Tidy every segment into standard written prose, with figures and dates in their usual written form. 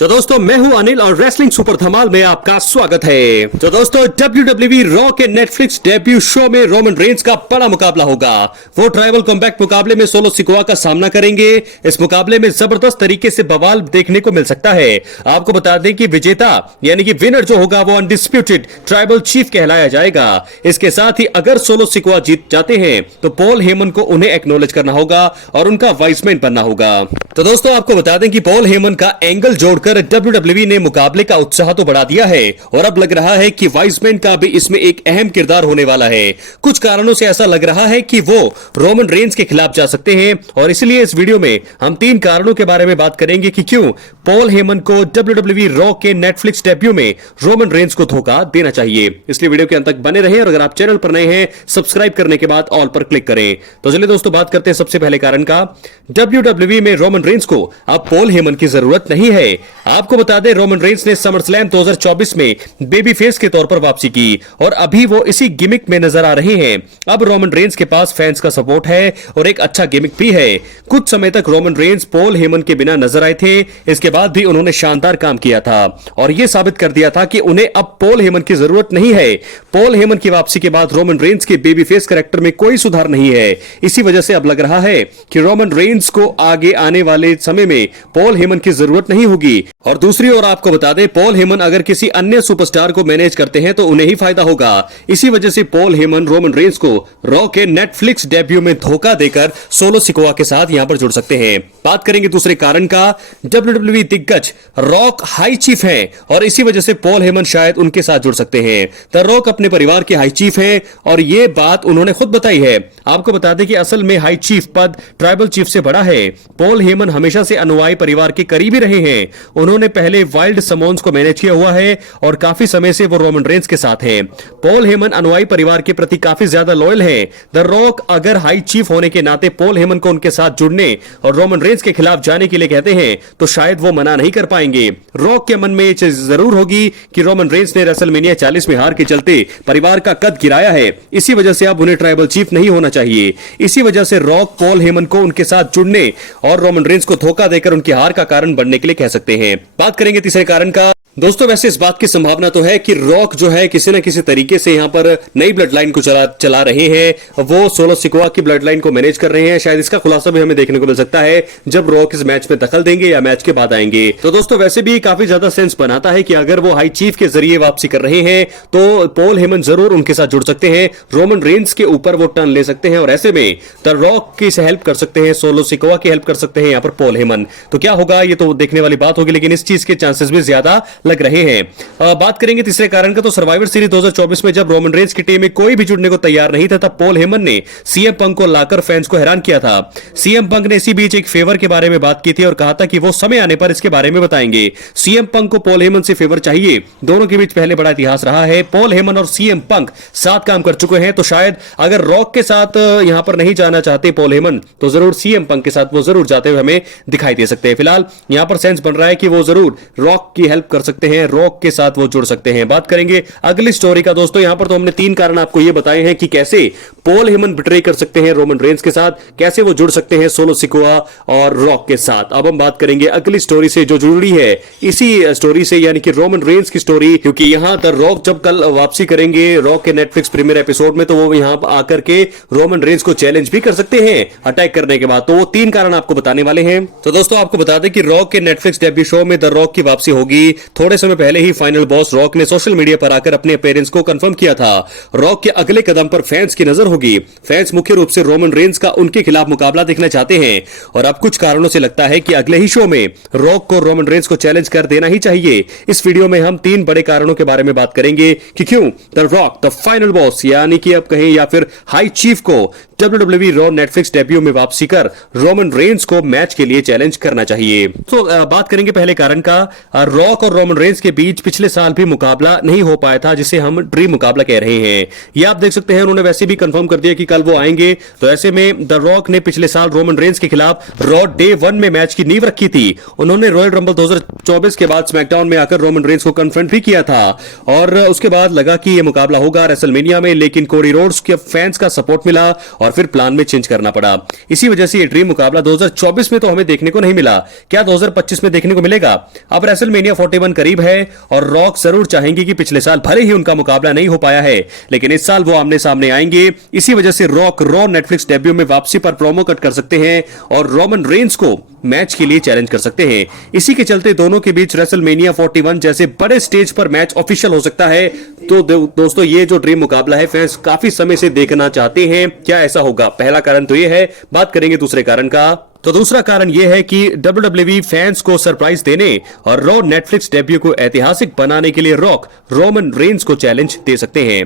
तो दोस्तों मैं हूं अनिल और रेसलिंग सुपर धमाल में आपका स्वागत है। तो दोस्तों WWE रॉ के नेटफ्लिक्स डेब्यू शो में रोमन रेंज का बड़ा मुकाबला होगा। वो ट्राइबल कॉम्बैट मुकाबले में सोलो सिकोआ का सामना करेंगे। इस मुकाबले में जबरदस्त तरीके से बवाल देखने को मिल सकता है। आपको बता दें कि विजेता यानी कि विनर जो होगा वो अनडिस्प्यूटेड ट्राइबल चीफ कहलाया जाएगा। इसके साथ ही अगर सोलो सिकोआ जीत जाते हैं तो पॉल हेमन को उन्हें एक्नॉलेज करना होगा और उनका वाइसमैन बनना होगा। तो दोस्तों आपको बता दें कि पॉल हेमन का एंगल जोड़कर WWE ने मुकाबले का उत्साह तो बढ़ा दिया है और अब लग रहा है कि वाइसमैन का भी इसमें एक अहम किरदार होने वाला है। कुछ कारणों से ऐसा लग रहा है कि वो रोमन रेंज के खिलाफ जा सकते हैं और इसलिए इस वीडियो में हम 3 कारणों के बारे में बात करेंगे कि क्यों पॉल हेमन को WWE रॉ के नेटफ्लिक्स डेब्यू में रोमन रेंज को धोखा देना चाहिए। इसलिए वीडियो के अंत तक बने रहें और अगर आप चैनल पर नए हैं सब्सक्राइब करने के बाद ऑल पर क्लिक करें। तो चलिए दोस्तों बात करते हैं सबसे पहले कारण का। WWE में रोमन रेंज को अब पॉल हेमन की जरूरत नहीं है। आपको बता दें रोमन रेंज ने समरस्लैम 2024 में बेबी फेस के तौर पर वापसी की और अभी वो इसी गिमिक में नजर आ रहे हैं। अब रोमन रेंज के पास फैंस का सपोर्ट है और एक अच्छा गिमिक भी है। कुछ समय तक रोमन रेंज पॉल हेमन के बिना नजर आए थे, इसके बाद भी उन्होंने शानदार काम किया था और यह साबित कर दिया था कि उन्हें अब पॉल हेमन की जरूरत नहीं है। पॉल हेमन की वापसी के बाद रोमन रेंज के बेबी फेस कैरेक्टर में कोई सुधार नहीं है। इसी वजह से अब लग रहा है कि रोमन रेंज को आगे आने वाले समय में पॉल हेमन की जरूरत नहीं होगी। और दूसरी ओर आपको बता दें पॉल हेमन अगर किसी अन्य सुपरस्टार को मैनेज करते हैं तो उन्हें ही फायदा होगा। इसी वजह से पॉल हेमन रोमन रेंज को रॉ के नेटफ्लिक्स डेब्यू में धोखा देकर सोलो सिकोआ के साथ यहां पर जुड़ सकते हैं। बात करेंगे दूसरे कारण का। WWE दिग्गज रॉक हाई चीफ हैं और इसी वजह से पॉल हेमन शायद उनके साथ जुड़ सकते हैं। द रॉक अपने परिवार के हाई चीफ हैं और यह बात उन्होंने खुद बताई है। आपको बता दें कि असल में हाई चीफ पद ट्राइबल चीफ से बड़ा है। पॉल हेमन हमेशा से अनुयायी परिवार के करीबी रहे हैं। उन्होंने पहले वाइल्ड समोन्स को मैनेज किया हुआ है और काफी समय से वो रोमन रेंज के साथ हैं। पॉल हेमन अनुयायी परिवार के प्रति काफी ज्यादा लॉयल हैं। द रॉक अगर हाई चीफ होने के नाते पॉल हेमन को उनके साथ जुड़ने और रोमन रेंज के खिलाफ जाने के लिए कहते हैं तो शायद वो मना नहीं कर पाएंगे। रॉक के मन में यह चीज जरूर होगी कि रोमन रेंज ने रेसलमेनिया 40 में हार के चलते परिवार का कद गिराया है। इसी वजह से अब उन्हें ट्राइबल चीफ नहीं होना चाहिए। इसी वजह से रॉक पॉल हेमन को उनके साथ जुड़ने और रोमन रेंज को धोखा देकर उनकी हार का कारण बनने के लिए कह सकते हैं। बात करेंगे तीसरे कारण का। दोस्तों वैसे इस बात की संभावना तो है कि रॉक जो है किसी न किसी तरीके से यहां पर नई ब्लड लाइन को चला रहे हैं। वो सोलो सिकोआ की ब्लड लाइन को मैनेज कर रहे हैं। शायद इसका खुलासा भी हमें देखने को मिल सकता है जब रॉक इस मैच में दखल देंगे या मैच के बाद आएंगे। तो दोस्तों वैसे भी काफी ज्यादा सेंस बनाता है कि अगर वो हाई चीफ के जरिए वापसी कर रहे हैं तो पॉल हेमन जरूर उनके साथ जुड़ सकते हैं। रोमन रेंज के ऊपर वो टर्न ले सकते हैं और ऐसे में द रॉक की हेल्प कर सकते हैं, सोलो सिकोआ की हेल्प कर सकते हैं यहां पर पॉल हेमन। तो क्या होगा ये तो देखने वाली बात होगी, लेकिन इस चीज के चांसेस भी ज्यादा लग रहे हैं। बात करेंगे तीसरे कारण का। तो सर्वाइवर सीरीज 2024 में जब रोमन रेंज की टीम में कोई भी जुड़ने को तैयार नहीं था तब पॉल हेमन ने सीएम पंक को लाकर फैंस को हैरान किया था। सीएम पंक ने इसी बीच एक फेवर के बारे में बात की थी और कहा था कि वो समय आने पर इसके बारे में बताएंगे। सीएम पंक को पॉल हेमन से फेवर चाहिए। दोनों के बीच पहले बड़ा इतिहास रहा है। पॉल हेमन और सीएम पंक साथ काम कर चुके हैं तो शायद अगर रॉक के साथ यहां पर नहीं जाना चाहते पॉल हेमन तो जरूर सीएम पंक के साथ वो जरूर जाते हुए हमें दिखाई दे सकते हैं। फिलहाल यहां पर सेंस बन रहा है कि वो जरूर रॉक की हेल्प कर सकते हैं, रॉक के साथ वो जुड़ सकते हैं। बात करेंगे अगली स्टोरी का। दोस्तों यहां पर तो हमने 3 कारण आपको ये बताए हैं कि कैसे पॉल हेमन बिट्रे कर सकते हैं रोमन रेंज के साथ, कैसे वो जुड़ सकते हैं सोलो सिकोआ और रॉक के साथ। अब हम बात करेंगे अगली स्टोरी से जो जुड़ी है इसी स्टोरी से, यानी कि रोमन रेंज की स्टोरी। क्योंकि यहां द रॉक जब कल वापसी करेंगे रॉक के नेटफ्लिक्स प्रीमियर एपिसोड में तो वो यहां आकर के रोमन रेंज को चैलेंज भी कर सकते हैं अटैक करने के बाद। तो वो 3 कारण आपको बताने वाले हैं। तो दोस्तों आपको बता दें कि रॉक के नेटफ्लिक्स डेब्यू शो में द रॉक की वापसी होगी। थोड़े समय पहले ही फाइनल बॉस रॉक ने सोशल मीडिया पर आकर अपने अपीयरेंस को कंफर्म किया था। रॉक के अगले कदम पर फैंस की नजर होगी। फैंस मुख्य रूप से रोमन रेंज का उनके खिलाफ मुकाबला देखना चाहते हैं और अब कुछ कारणों से लगता है कि अगले ही शो में रॉक को रोमन रेंज को चैलेंज कर देना ही चाहिए। इस वीडियो में हम 3 बड़े कारणों के बारे में बात करेंगे कि क्यों the rock the final boss यानी कि अब कहें या फिर हाई चीफ को WWE रॉ नेटफ्लिक्स डेब्यू में वापसी कर रोमन रेंज को मैच के लिए चैलेंज करना चाहिए। तो बात करेंगे पहले कारण का। रॉक और रोमन रोमन रेंस के बीच पिछले साल भी मुकाबला नहीं हो पाया था, जिसे हम ड्रीम मुकाबला कह रहे हैं। ये आप देख सकते हैं, उन्होंने वैसे भी कंफर्म कर दिया कि कल वो आएंगे। तो ऐसे में द रॉक ने पिछले साल रोमन रेंस के खिलाफ रॉ डे 1 में मैच की नींव रखी थी। उन्होंने रॉयल रंबल 2024 के बाद स्मैकडाउन में आकर रोमन रेंस को कन्फ्रंट भी किया था और उसके बाद लगा कि यह मुकाबला होगा रेसलमेनिया में, लेकिन कोडी रोड्स के फैंस का सपोर्ट मिला और फिर प्लान में चेंज करना पड़ा। इसी वजह से ये ड्रीम मुकाबला 2024 में तो हमें देखने को नहीं मिला। क्या 2025 में देखने को मिलेगा? अब रेसलमेनिया 41 करीब है और रॉक जरूर चाहेंगे कि पिछले साल भले ही उनका मुकाबला नहीं हो पाया है, लेकिन इस साल वो आमने सामने आएंगे। इसी वजह से रॉक रॉ नेटफ्लिक्स डेब्यू में वापसी पर प्रोमो कट कर सकते हैं और रोमन रेंस को मैच के लिए चैलेंज कर सकते हैं। इसी के चलते दोनों के बीच रेसलमेनिया 41 जैसे बड़े स्टेज पर मैच ऑफिशियल हो सकता है। तो दोस्तों, ये जो ड्रीम मुकाबला है फैंस काफी समय से देखना चाहते हैं। क्या ऐसा होगा? पहला कारण तो ये है। बात करेंगे दूसरे कारण का। तो दूसरा कारण यह है कि WWE फैंस को सरप्राइज देने और रॉ नेटफ्लिक्स डेब्यू को ऐतिहासिक बनाने के लिए रॉक रोमन रेंस को चैलेंज दे सकते हैं।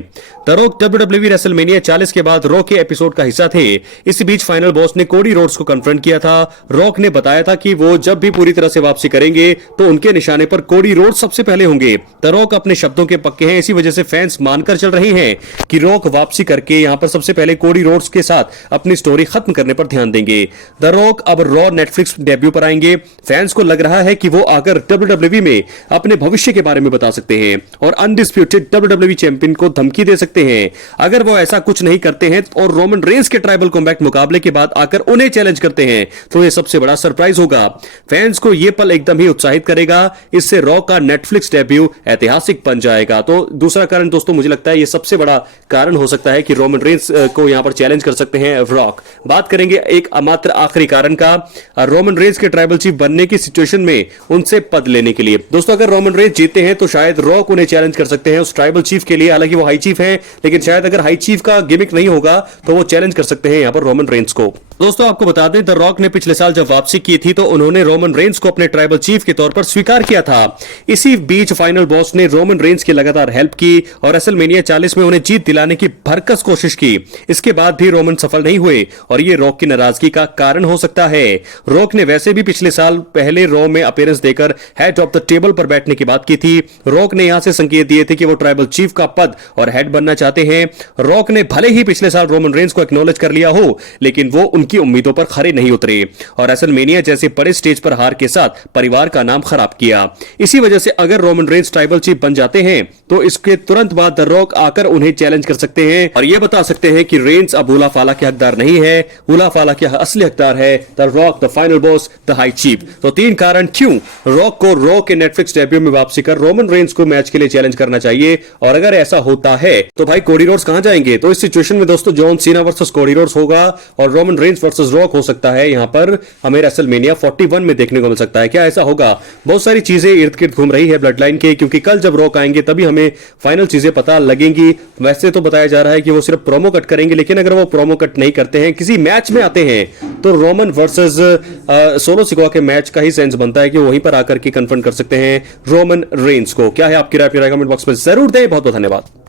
द रॉक WWE रेसलमेनिया 40 के बाद रॉ के एपिसोड का हिस्सा थे। इस बीच फाइनल बॉस ने कोडी रोड्स को कन्फ्रंट किया था। रॉक ने बताया था कि वो जब भी पूरी तरह से वापसी करेंगे तो उनके निशाने पर कोडी रोड्स सबसे पहले होंगे। द रॉक अपने शब्दों के पक्के हैं, इसी वजह से फैंस मानकर चल रहे हैं कि रॉक वापसी करके यहां पर सबसे पहले कोडी रोड्स के साथ अपनी स्टोरी खत्म करने पर ध्यान देंगे। द रॉक अब रॉ नेटफ्लिक्स डेब्यू पर आएंगे। फैंस को लग रहा है कि वो आकर WWE में अपने भविष्य के बारे में बता सकते हैं और अनडिस्प्यूटेड WWE चैंपियन को धमकी दे सकते हैं। अगर वो ऐसा कुछ नहीं करते हैं और रोमन रेंस के ट्राइबल कॉम्बैट मुकाबले के बाद आकर उन्हें चैलेंज करते हैं तो यह सबसे बड़ा सरप्राइज होगा। फैंस को यह पल एकदम ही उत्साहित करेगा। इससे रॉ का नेटफ्लिक्स डेब्यू ऐतिहासिक बन जाएगा। तो दूसरा कारण दोस्तों, मुझे लगता है यह सबसे बड़ा कारण हो सकता है कि रोमन रेंस को यहां पर चैलेंज कर सकते हैं रॉक। बात करेंगे एक मात्र आखिरी कारण का, रोमन रेंस के ट्राइबल चीफ बनने की सिचुएशन में उनसे पद लेने के लिए। दोस्तों, अगर रोमन रेंस जीतते हैं तो शायद रॉक उन्हें चैलेंज कर सकते हैं उस ट्राइबल चीफ के लिए। हालांकि वो हाई चीफ हैं, लेकिन शायद अगर हाई चीफ का गिमिक नहीं होगा तो वो चैलेंज कर सकते हैं यहां पर रोमन रेंस को। दोस्तों, आपको बता दें, द रॉक ने पिछले साल जब वापसी की थी तो उन्होंने रोमन रेंस को अपने ट्राइबल चीफ के तौर पर स्वीकार किया था। इसी बीच फाइनल बॉस ने रोमन रेंस की लगातार हेल्प की और रेसलमेनिया 40 में उन्हें जीत दिलाने की भरकस कोशिश की। इसके बाद भी रोमन सफल नहीं हुए और ये रॉक की नाराजगी का कारण हो सकता है। रॉक ने वैसे भी पिछले साल पहले रॉ में अपीयरेंस देकर हेड ऑफ द टेबल पर बैठने की बात की थी। रॉक ने यहां से संकेत दिए थे कि वो ट्राइबल चीफ का पद और हेड बनना चाहते हैं। रॉक ने भले ही पिछले साल रोमन रेंस को एक्नॉलेज कर लिया हो, लेकिन वो उनकी उम्मीदों पर खरे नहीं उतरे और रेसलमेनिया जैसे बड़े स्टेज पर हार के साथ परिवार का नाम खराब किया। इसी वजह से अगर रोमन रेंस ट्राइबल चीफ बन जाते हैं तो इसके तुरंत बाद द रॉक आकर उन्हें चैलेंज कर सकते हैं और यह बता सकते हैं कि रेंस अब उला फाला के हकदार नहीं है। उला फाला के असली हकदार है the rock, the final boss, the high chief. तो 3 कारण क्यों रॉक को रॉ के नेटफ्लिक्स डेब्यू में वापसी कर रोमन रेंस को मैच के लिए चैलेंज करना चाहिए। और अगर ऐसा होता है तो भाई कोडी रोड्स कहां जाएंगे? तो इस सिचुएशन में दोस्तों John Cena versus Cody Rhodes होगा और रोमन रेंस वर्सेस रॉक हो सकता है। यहां पर हमें रेसलमेनिया 41 में देखने को मिल सकता है। क्या ऐसा होगा? बहुत सारी चीजें इर्द गिर्द घूम रही है ब्लड लाइन के, क्योंकि कल जब रॉक आएंगे तभी हमें फाइनल चीजें पता लगेंगी। वैसे तो बताया जा रहा है कि वो सिर्फ प्रोमो कट करेंगे, लेकिन अगर वो प्रोमो कट नहीं करते हैं, किसी मैच में आते हैं तो रोमन वर्सेस सोलो सिकोआ के मैच का ही सेंस बनता है कि वहीं पर आकर के कन्फर्म कर सकते हैं रोमन रेंस को। क्या है आपकी राय? कमेंट बॉक्स में जरूर दें। बहुत बहुत धन्यवाद।